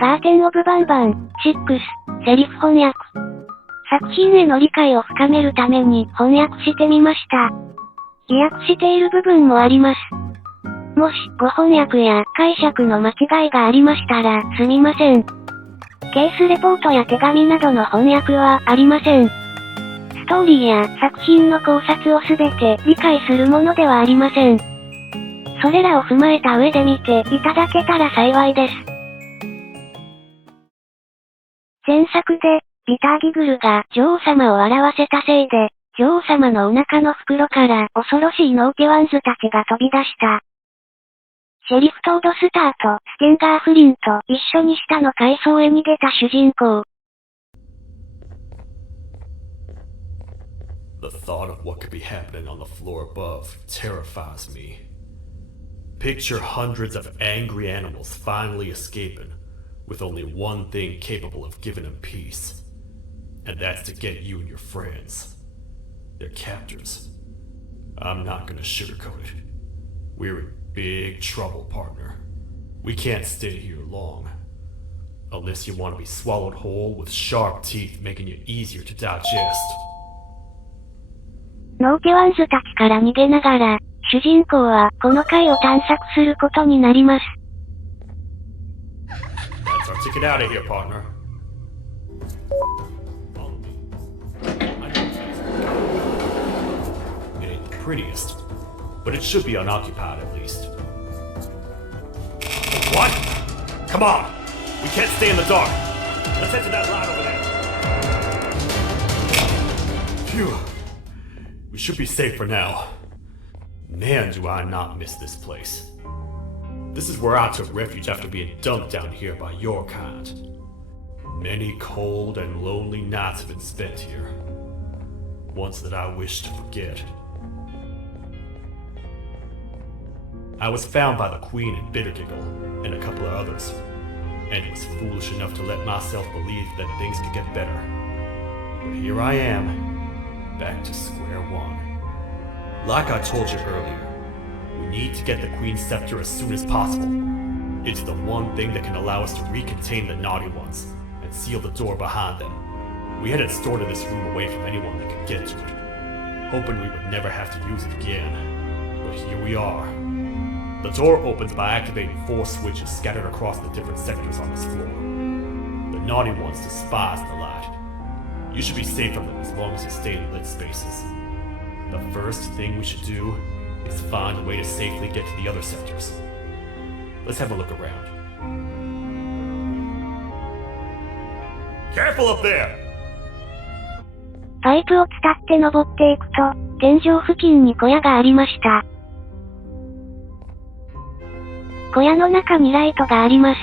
ガーテンオブバンバン6、セリフ翻訳。作品への理解を深めるために翻訳してみました。意訳している部分もあります。もし、誤翻訳や解釈の間違いがありましたら、すみません。ケースレポートや手紙などの翻訳はありません。ストーリーや作品の考察を全て理解するものではありません。それらを踏まえた上で見ていただけたら幸いです。前作で、ビターギグルが女王様を笑わせたせいで、女王様のお腹の袋から恐ろしいノーケワンズたちが飛び出した。シェリフトードスターとステンガーフリンと一緒に下の階層へ逃げた主人公。The thought of what could be happening on the floor above terrifies me. Picture hundreds of angry animals finally escaping, with only one thing capable of giving them peace. And that's to get you and your friends. Their captors. I'm not gonna sugarcoat it. We're in big trouble, partner. We can't stay here long. Unless you want to be swallowed whole with sharp teeth making you easier to digest. ノーケワンズたちから逃げながら、主人公はこの階を探索することになります。That's our ticket out of here, partner. It ain't the prettiest, but it should be unoccupied at least. What? Come on! We can't stay in the dark. Let's head to that line over there. Phew. We should be safe for now. Man, do I not miss this place. This is where I took refuge after being dumped down here by your kind. Many cold and lonely nights have been spent here. Ones that I wish to forget. I was found by the Queen and Bittergiggle, and a couple of others, and was foolish enough to let myself believe that things could get better. But here I am, back to square one. Like I told you earlier, we need to get the Queen's scepter as soon as possible. It's the one thing that can allow us to recontain the naughty ones, and seal the door behind them. We had it stored in this room away from anyone that could get to it, hoping we would never have to use it again. But here we are. The door opens by activating 4 switches scattered across the different sectors on this floor. The naughty ones despise the light. You should be safe from them as long as you stay in lit spaces. The first thing we should do is find a way to safely get to the other sectors. Let's have a look around. Careful up there! パイプを伝って登っていくと、天井付近に小屋がありました。小屋の中にライトがあります。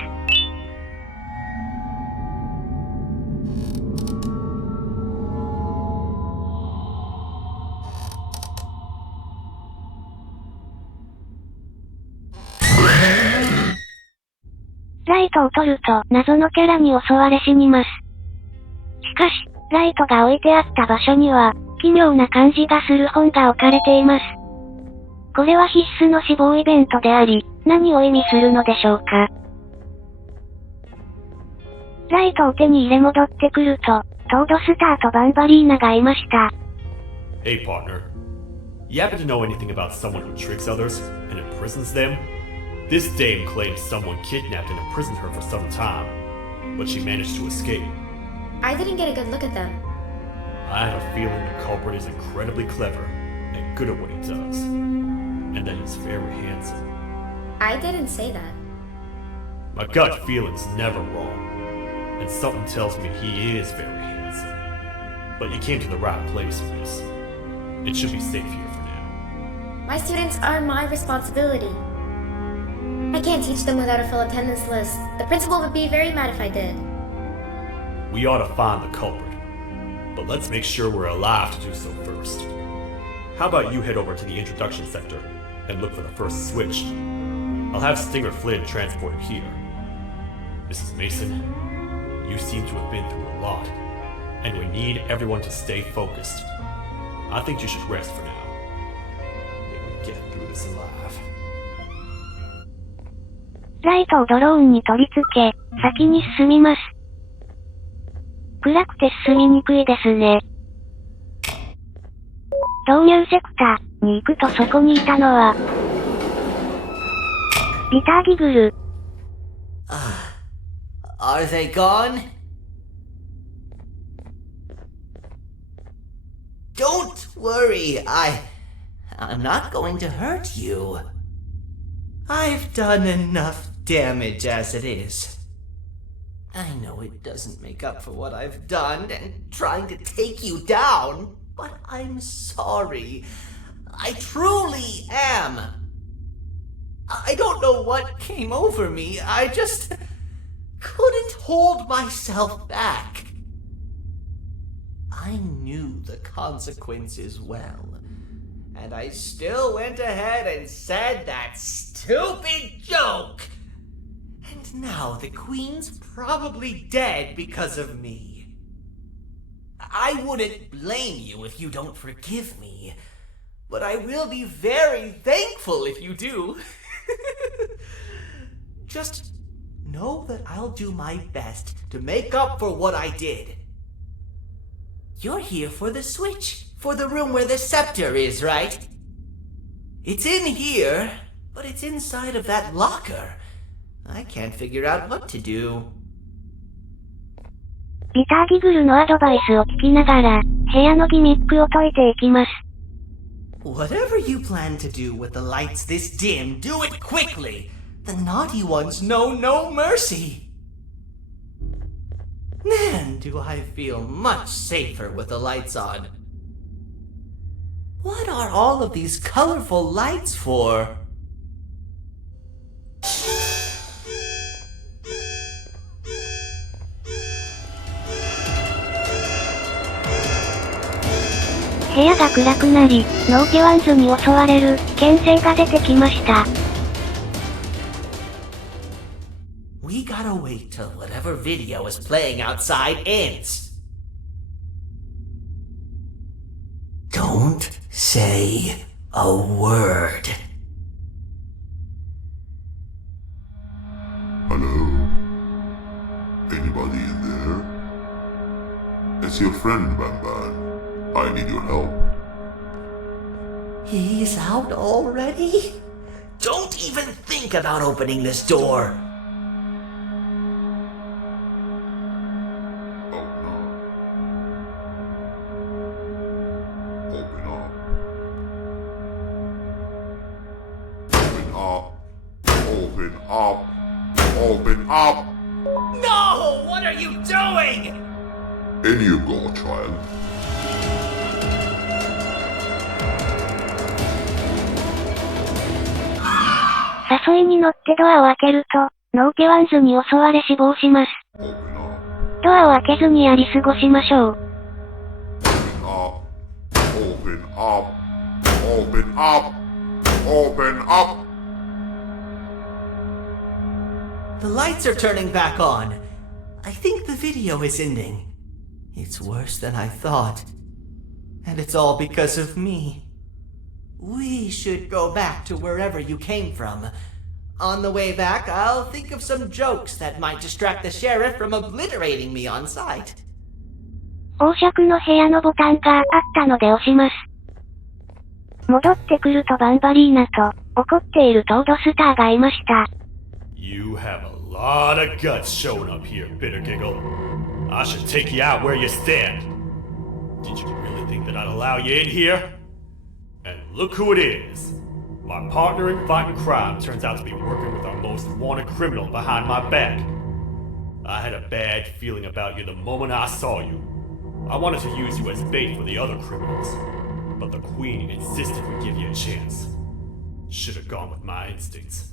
ライトを取ると謎のキャラに襲われ死にます。しかし、ライトが置いてあった場所には、奇妙な感じがする本が置かれています。これは必須の死亡イベントであり、何を意味するのでしょうか。ライトを手に入れ戻ってくると、トードスターとバンバリーナがいました。Hey partner, you happen to know anything about someone who tricks others and imprisons them? This dame claims someone kidnapped and imprisoned her for some time, but she managed to escape. I didn't get a good look at them. I have a feeling the culprit is incredibly clever and good at what he does, and that he's very handsome. I didn't say that. My gut feeling's never wrong, and something tells me he is very handsome. But you came to the right place, miss. It should be safe here for now. My students are my responsibility. I can't teach them without a full attendance list. The principal would be very mad if I did. We ought to find the culprit, but let's make sure we're alive to do so first. How about you head over to the introduction sector and look for the first switch? I'll have Stinger Flynn transported here. Mrs. Mason, you seem to have been through a lot, and we need everyone to stay focused. I think you should rest for now. Maybe we get through this alive. ライトをドローンに取り付け、先に進みます。暗くて進みにくいですね。導入セクターに行くとそこにいたのは、ビターギグル。Are they gone? Don't worry, I'm not going to hurt you. I've done enough damage as it is. I know it doesn't make up for what I've done and trying to take you down, but I'm sorry. I truly am. I don't know what came over me. I just couldn't hold myself back. I knew the consequences well, and I still went ahead and said that stupid joke. And now the Queen's probably dead because of me. I wouldn't blame you if you don't forgive me, but I will be very thankful if you do. Just know that I'll do my best to make up for what I did. You're here for the switch, for the room where the scepter is, right? It's in here, but it's inside of that locker. I can't figure out what to do. ビターギグルのアドバイスを聞きながら、部屋のギミックを解いていきます。Whatever you plan to do with the lights this dim, do it quickly. The naughty ones know no mercy. Man, do I feel much safer with the lights on. What are all of these colorful lights for?「部屋が暗くなり、ノーケワンズに襲われる牽制が出てきました。We gotta wait till whatever video is playing outside ends. Don't say a word. Hello? Anybody in there? It's your friend, Banban. I need your help. He's out already? Don't even think about opening this door. Oh no. Open up. Open up. Open up. Open up. No! What are you doing? In you go, child. 誘いに乗ってドアを開けると、ノーケワンズに襲われ死亡します。Open up. ドアを開けずにやり過ごしましょう。Open up. Open up. Open up. The lights are turning back on. I think the video is ending. It's worse than I thought. And it's all because of me. We should go back to wherever you came from. On the way back, I'll think of some jokes that might distract the sheriff from obliterating me on sight. 黄色の部屋のボタンがあったので押します。戻ってくるとバンバリーナと怒っているトードスターがいました。You have a lot of guts showing up here, Bitter Giggle. I should take you out where you stand. Did you really think that I'd allow you in here? And look who it is. My partner in fighting crime turns out to be working with our most wanted criminal behind my back. I had a bad feeling about you the moment I saw you. I wanted to use you as bait for the other criminals, but the Queen insisted we give you a chance. Should have gone with my instincts.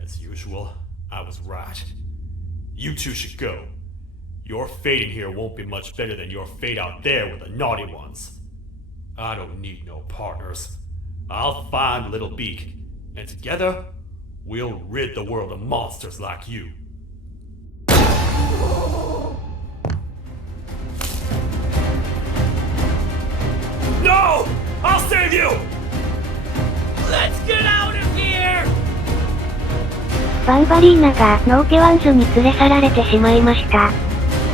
As usual, I was right. You two should go. Your fate in here won't be much better than your fate out there with the naughty ones. I don't need no partners. I'll find Little Beak, and together, we'll rid the world of monsters like you. No! I'll save you! Let's get out of here! バンバリーナがノーケワンズに連れ去られてしまいました。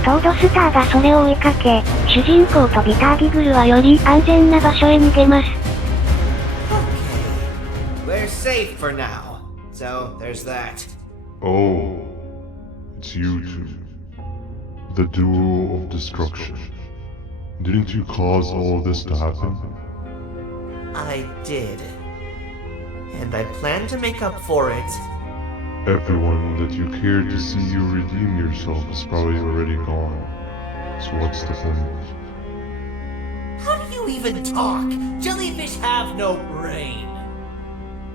トードスターがそれを追いかけ、主人公とビターギグルはより安全な場所へ逃げます。We're safe for now. So, there's that. Oh, it's you two. The duo of destruction. Didn't you cause all of this to happen? I did. And I plan to make up for it. Everyone that you cared to see you redeem yourself is probably already gone. So what's the point? How do you even talk? Jellyfish have no brain.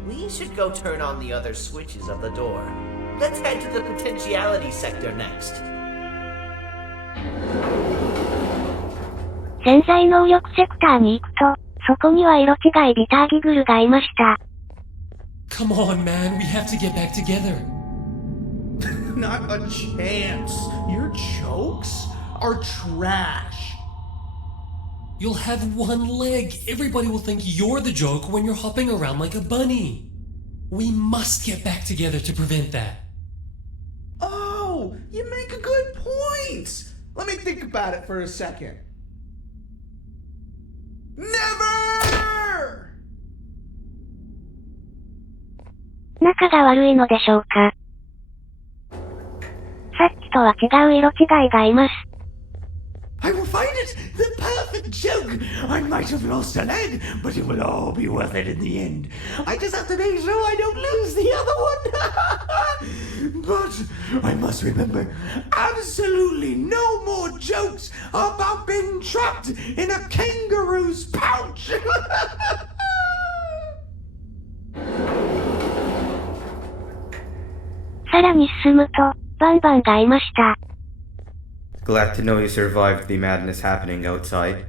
We should go turn on the other switches of the door. Let's head to the Potentiality sector next. 潜在能力セクターに行くと、そこには色違いビターギグルがいました。Come on, man, we have to get back together. Not a chance. Your jokes are trash. You'll have one leg. Everybody will think you're the joke when you're hopping around like a bunny. We must get back together to prevent that. Oh, you make a good point. Let me think about it for a second. Never! 仲が悪いのでしょうか。さっきとは違う色違いがいます。I will find it! The perfect joke! I might have lost a leg, but it will all be worth it in the end. I just have to make sure I don't lose the other one! But I must remember, absolutely no more jokes about being trapped in a kangaroo's pouch! さらに進むと、バンバンがいました。Glad to know you survived the madness happening outside.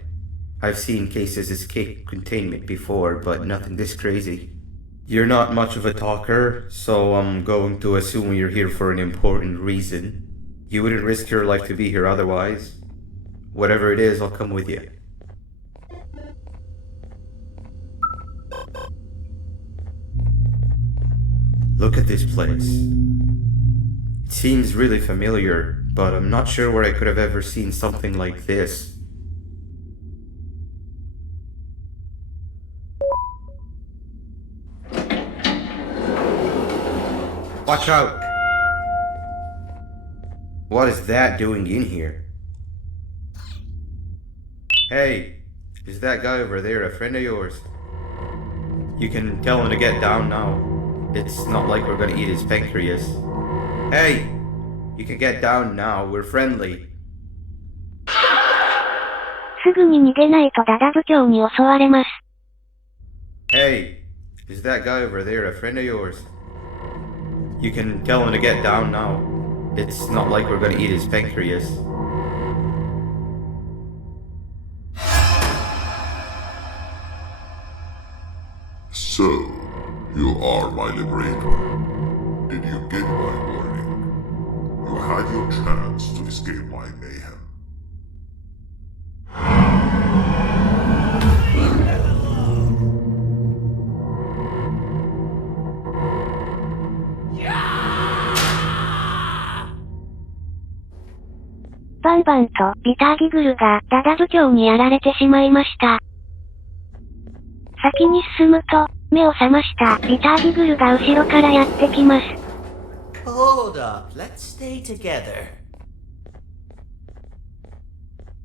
I've seen cases escape containment before, but nothing this crazy. You're not much of a talker, so I'm going to assume you're here for an important reason. You wouldn't risk your life to be here otherwise. Whatever it is, I'll come with you. Look at this place. It seems really familiar, but I'm not sure where I could have ever seen something like this. Watch out! What is that doing in here? Hey, is that guy over there a friend of yours? You can tell him to get down now. It's not like we're gonna eat his pancreas. Hey! You can get down now, we're friendly. すぐに逃げないとダダ部長に襲われます。Hey! Is that guy over there a friend of yours? You can tell him to get down now. It's not like we're gonna eat his pancreas. So, you are my liberator. Did you get my warning? You had your chance to escape my mayhem. Yeah! バンバンとビターギグルがダダ部長にやられてしまいました。先に進むと、目を覚ましたビターギグルが後ろからやってきます。Hold up, let's stay together.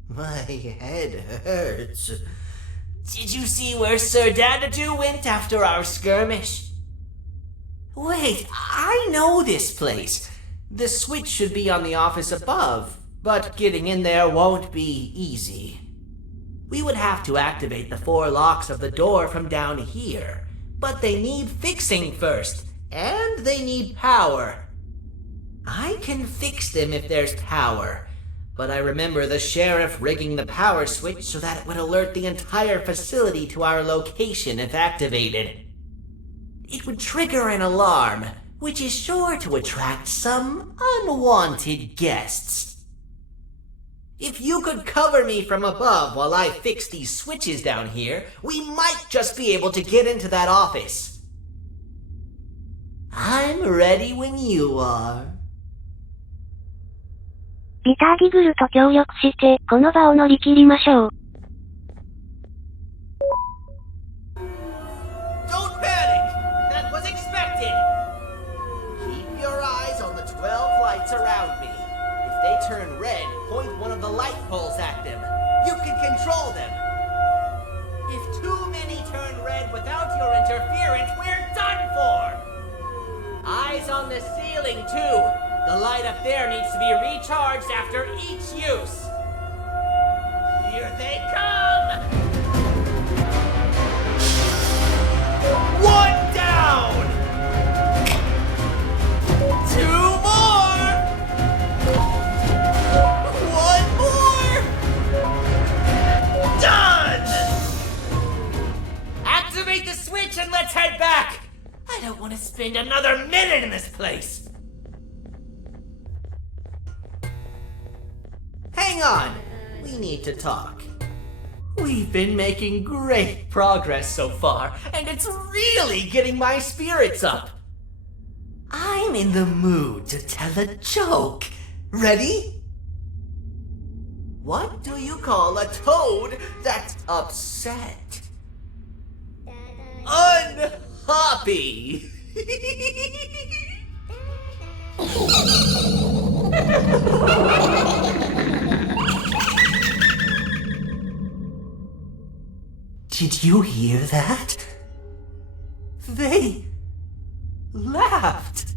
My head hurts. Did you see where Sir Dadadoo went after our skirmish? Wait, I know this place. The switch should be on the office above, but getting in there won't be easy. We would have to activate the 4 locks of the door from down here, but they need fixing first, and they need power. I can fix them if there's power, but I remember the sheriff rigging the power switch so that it would alert the entire facility to our location if activated. It would trigger an alarm, which is sure to attract some unwanted guests. If you could cover me from above while I fix these switches down here, we might just be able to get into that office. I'm ready when you are. ビターギグルと協力して、この場を乗り切りましょう。Don't panic! That was expected! Keep your eyes on the 12 lights around me. If they turn red, point one of the light poles at them. You can control them. If too many turn red without your interference, we're done for! Eyes on the ceiling, too. The light up there needs to be recharged after each use. Here they come! One down! Two more! One more! Done! Activate the switch and let's head back! I don't want to spend another minute in this place! Hang on! We need to talk. We've been making great progress so far, and it's really getting my spirits up. I'm in the mood to tell a joke. Ready? What do you call a toad that's upset? Unhappy! Did you hear that? They laughed.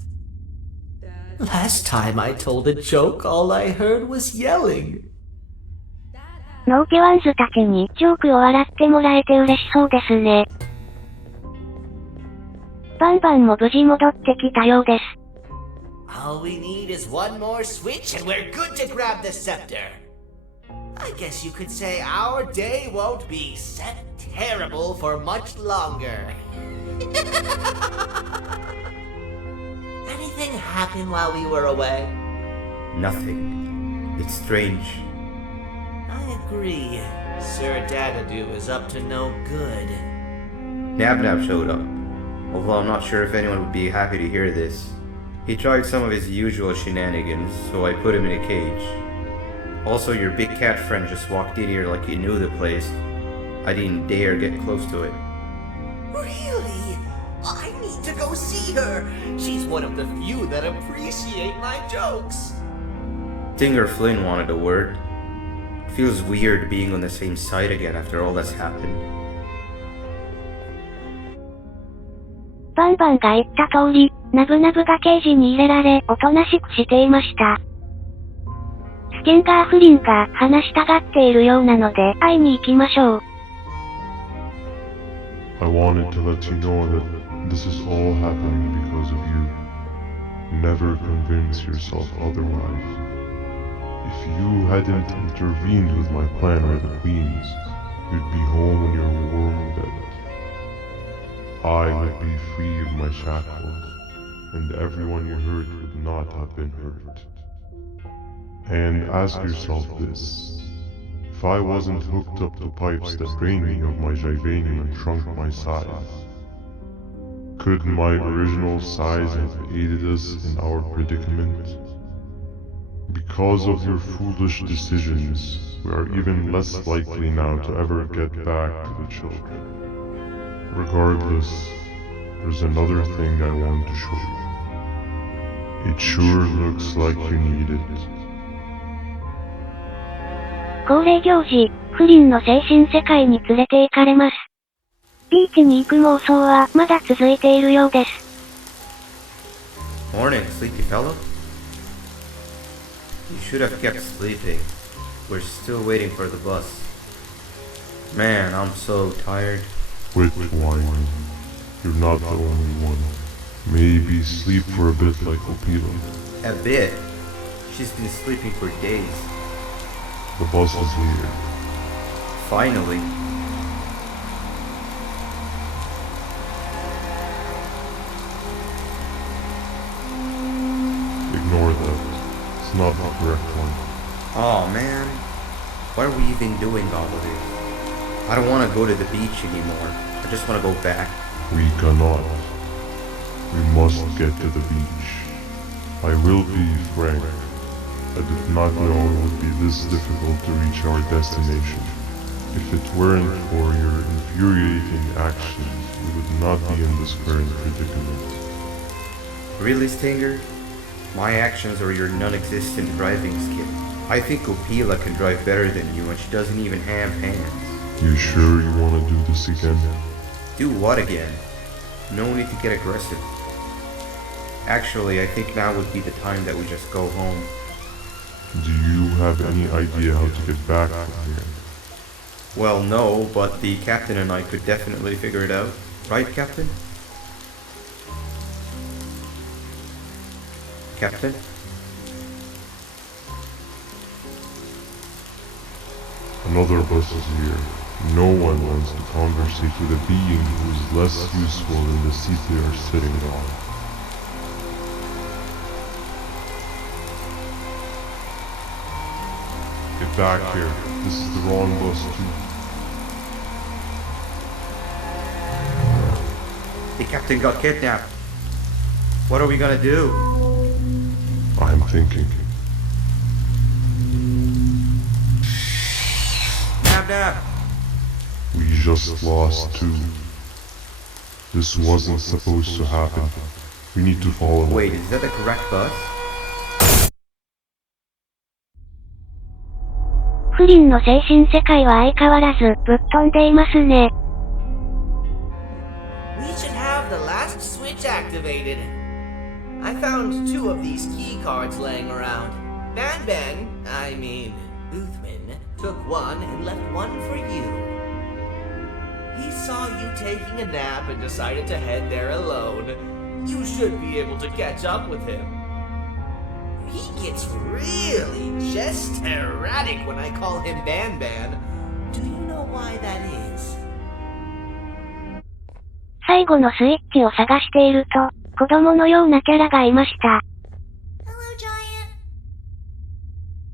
Last time I told a joke, all I heard was yelling. ノーケワンズたちにジョークを笑ってもらえて嬉しそうですね。バンバンも無事戻ってきたようです。All we need is one more switch and we're good to grab the scepter. I guess you could say our day won't be terrible for much longer. Anything happen while we were away? Nothing. It's strange. I agree. Sir Dadadoo is up to no good. Nab showed up. Although I'm not sure if anyone would be happy to hear this. He tried some of his usual shenanigans, so I put him in a cage. Also, your big cat friend just walked in here like he knew the place. I didn't dare get close to it. Really? I need to go see her. She's one of the few that appreciate my jokes. Dinger Flynn wanted a word. Feels weird being on the same side again after all that's happened. バンバンが言った通り、ナブナブがケージに入れられ、おとなしくしていました。ステンガーフリンが話したがっているようなので、会いに行きましょう。I wanted to let you know that this is all happening because of you. Never convince yourself otherwise. If you hadn't intervened with my plan or the Queen's, you'd be home in your warm bed. I would be free of my shackles, and everyone you hurt would not have been hurt. And ask yourself this. If I wasn't hooked up to pipes that drained me of my Jivanium and shrunk my size, could my original size have aided us in our predicament? Because of your foolish decisions, we are even less likely now to ever get back to the children. Regardless, there's another thing I want to show you. It sure looks like you need it. 恒例行事、フリンの精神世界に連れて行かれます。ビーチに行く妄想はまだ続いているようです。Morning, sleepy fellow. You should have kept sleeping. We're still waiting for the bus. Man, I'm so tired. Quit whining. You're not the only one. Maybe sleep for a bit like Opila. A bit? She's been sleeping for days. The bus is here. Finally. Ignore that. It's not the correct one. Oh man. Why are we even doing all of this? I don't want to go to the beach anymore. I just want to go back. We cannot. We must get to the beach. I will be frank. I did not know it would be this difficult to reach our destination. If it weren't for your infuriating actions, we would not be in this current predicament. Really, Stinger? My actions are your non-existent driving skill. I think Opila can drive better than you and she doesn't even have hands. You sure you want to do this again? Do what again? No need to get aggressive. Actually, I think now would be the time that we just go home. Do you have any idea how to get back from here? Well, no, but the captain and I could definitely figure it out. Right, Captain? Captain? Another bus is here. No one wants to conversate with a being who is less useful than the seat they are sitting on. Get back here. This is the wrong bus too. The captain got kidnapped. What are we gonna do? I'm thinking. Nab. We just lost two. This wasn't supposed to happen. We need to follow. Wait, is that the correct bus? フリンの精神世界は相変わらずぶっ飛んでいますね。We should have the last switch activated. I found 2 of these key cards laying around. Uthman, took one and left one for you. He saw you taking a nap and decided to head there alone. You should be able to catch up with him. He gets really just erratic when I call him Banban. Do you know why that is? 最後のスイッチを探していると、子供のようなキャラがいました。Hello, Giant.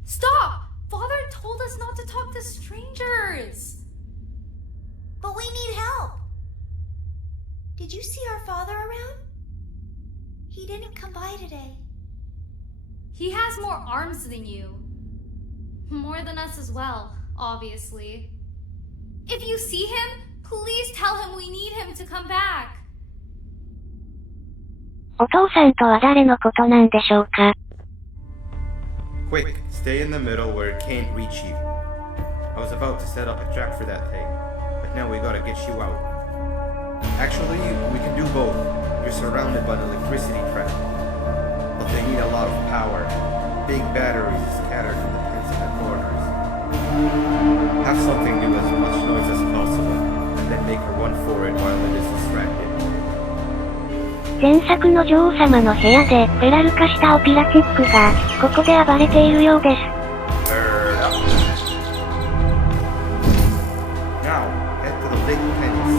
Stop! Father told us not to talk to strangers. But we need help. Did you see our father around? He didn't come by today. He has more arms than you. More than us as well, obviously. If you see him, please tell him we need him to come back. お父さんとは誰のことなんでしょうか。Quick, stay in the middle where it can't reach you. I was about to set up a trap for that thing, but now we gotta get you out. Actually, we can do both. You're surrounded by the electricity trap. But they need a lot of power. Big batteries scattered in the pits and the corners. Have something do as much noise as possible, and then make her run for it while it is distracted. 前作の女王様の部屋でフェラル化したオピラチックが、ここで暴れているようです。Now, head to the big tents.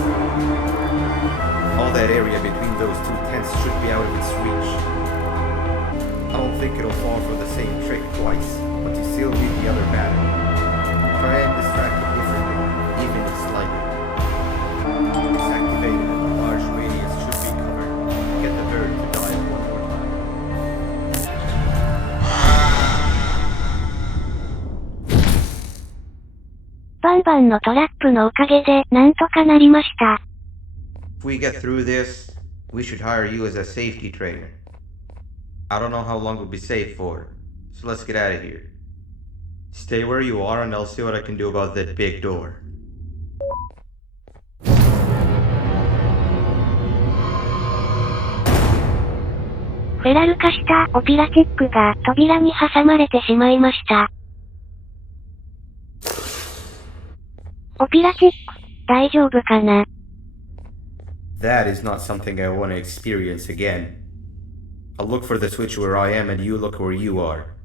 All that area between those 2 tents should be out of its reach. I don't think it'll fall for the same trick twice, but you still need the other battery. Try and distract it differently, even if slightly. Disactivated and the large radius should be covered. Get the bird to dial one more time. バンバンのトラップのおかげでなんとかなりました。If we get through this, we should hire you as a safety trainer. I don't know how long we'll be safe for, so let's get out of here. Stay where you are and I'll see what I can do about that big door. フェラル化したオピラチックが扉に挟まれてしまいました。オピラチック、大丈夫かな？ That is not something I want to experience again. I'll look for the switch where I am and you look where you are.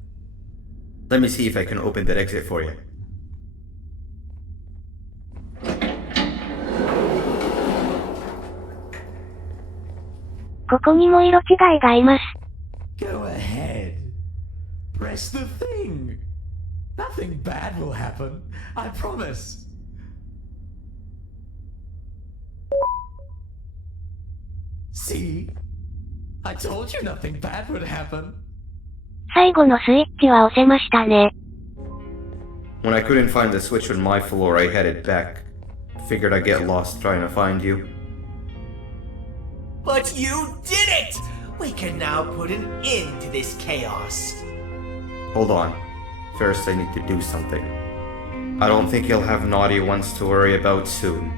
Let me see if I can open that exit for you. ここにも色違いがいます。Go ahead. Press the thing. Nothing bad will happen. I promise. See? I told you nothing bad would happen. 最後のスイッチは押せましたね。When I couldn't find the switch on my floor, I headed back. Figured I'd get lost trying to find you. But you did it! We can now put an end to this chaos. Hold on. First, I need to do something. I don't think you'll have naughty ones to worry about soon.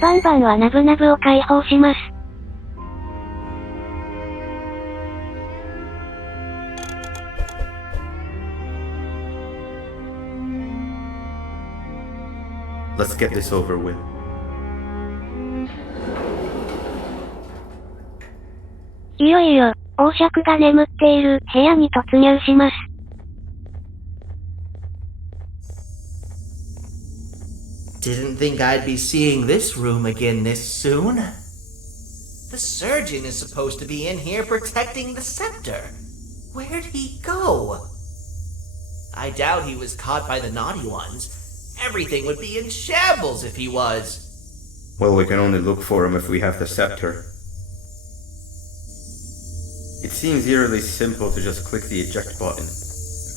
バンバンはナブナブを解放します。Let's get this over with. いよいよ、王爵が眠っている部屋に突入します。Didn't think I'd be seeing this room again this soon. The surgeon is supposed to be in here protecting the scepter. Where'd he go? I doubt he was caught by the naughty ones. Everything would be in shambles if he was. Well, we can only look for him if we have the scepter. It seems eerily simple to just click the eject button.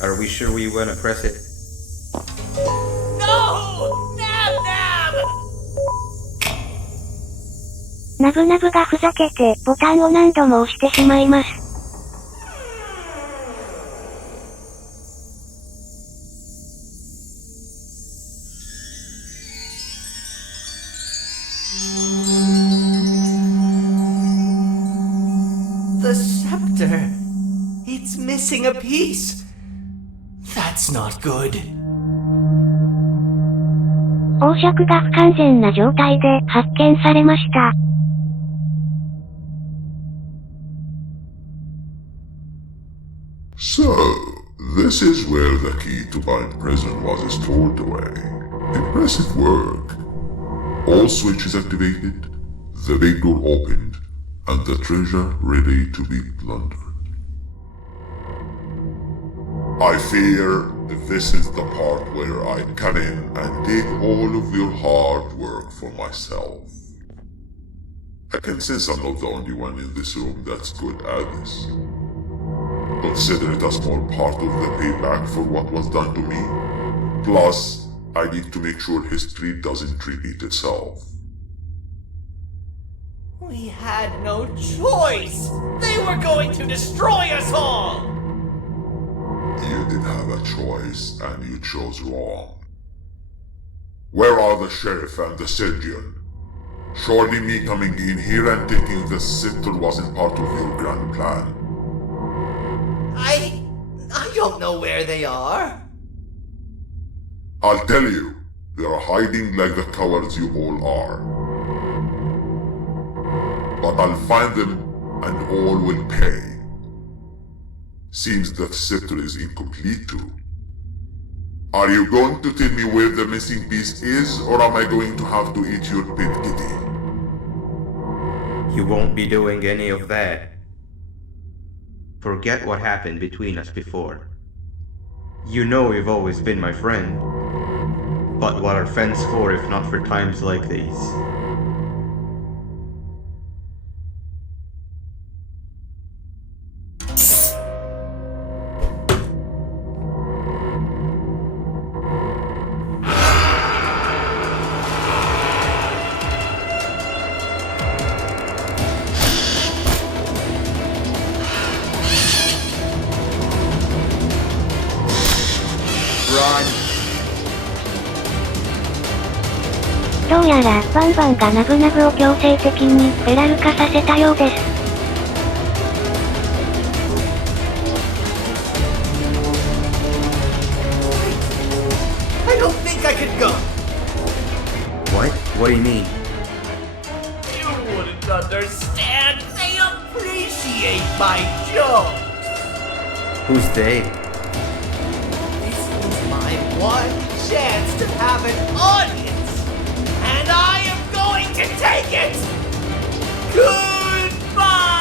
Are we sure we want to press it? No! Nab! ナブナブがふざけてボタンを何度も押してしまいます。The scepter. It's missing a piece. That's not good. 王爵が不完全な状態で発見されました。So, this is where the key to my prison was stored away. Impressive work. All switches activated, the big door opened, and the treasure ready to be plundered. I fear this is the part where I come in and take all of your hard work for myself. I can sense I'm not the only one in this room that's good at this. Consider it a small part of the payback for what was done to me. Plus, I need to make sure history doesn't repeat itself. We had no choice. They were going to destroy us all. You did have a choice, and you chose wrong. Where are the sheriff and the surgeon? Surely me coming in here and taking the scepter wasn't part of your grand plan. I don't know where they are. I'll tell you, they're hiding like the cowards you all are. But I'll find them, and all will pay. Seems that scepter is incomplete too. Are you going to tell me where the missing piece is, or am I going to have to eat your pet kitty? You won't be doing any of that. Forget what happened between us before. You know you've always been my friend. But what are friends for if not for times like these? Run! どうやらバンバンがナブナブを強制的にフェラル化させたようです。I don't think I could go. What? What do you mean? You wouldn't understand. They appreciate my jokes. Who's they? This is my one chance to have an audience, and I am going to take it. Goodbye.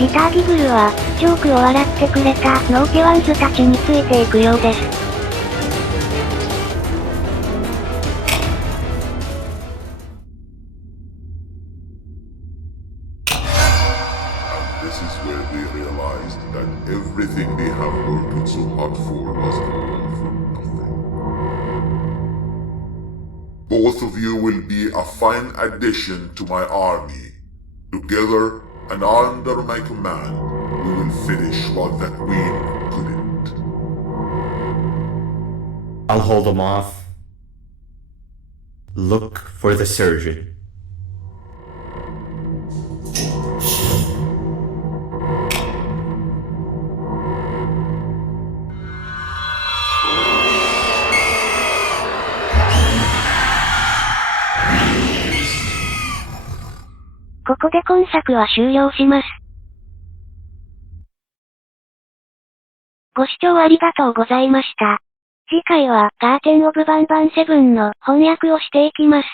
ピター・ギグルは、ジョークを笑ってくれたノーケワンズたちについていくようです。This is where they realized that everything they have worked so hard for was all for nothing. Both of you will be a fine addition to my army. Together, and under my command, we will finish what the Queen couldn't. I'll hold them off. Look for the surgeon.ここで今作は終了します。ご視聴ありがとうございました。次回はガーテンオブバンバン7の翻訳をしていきます。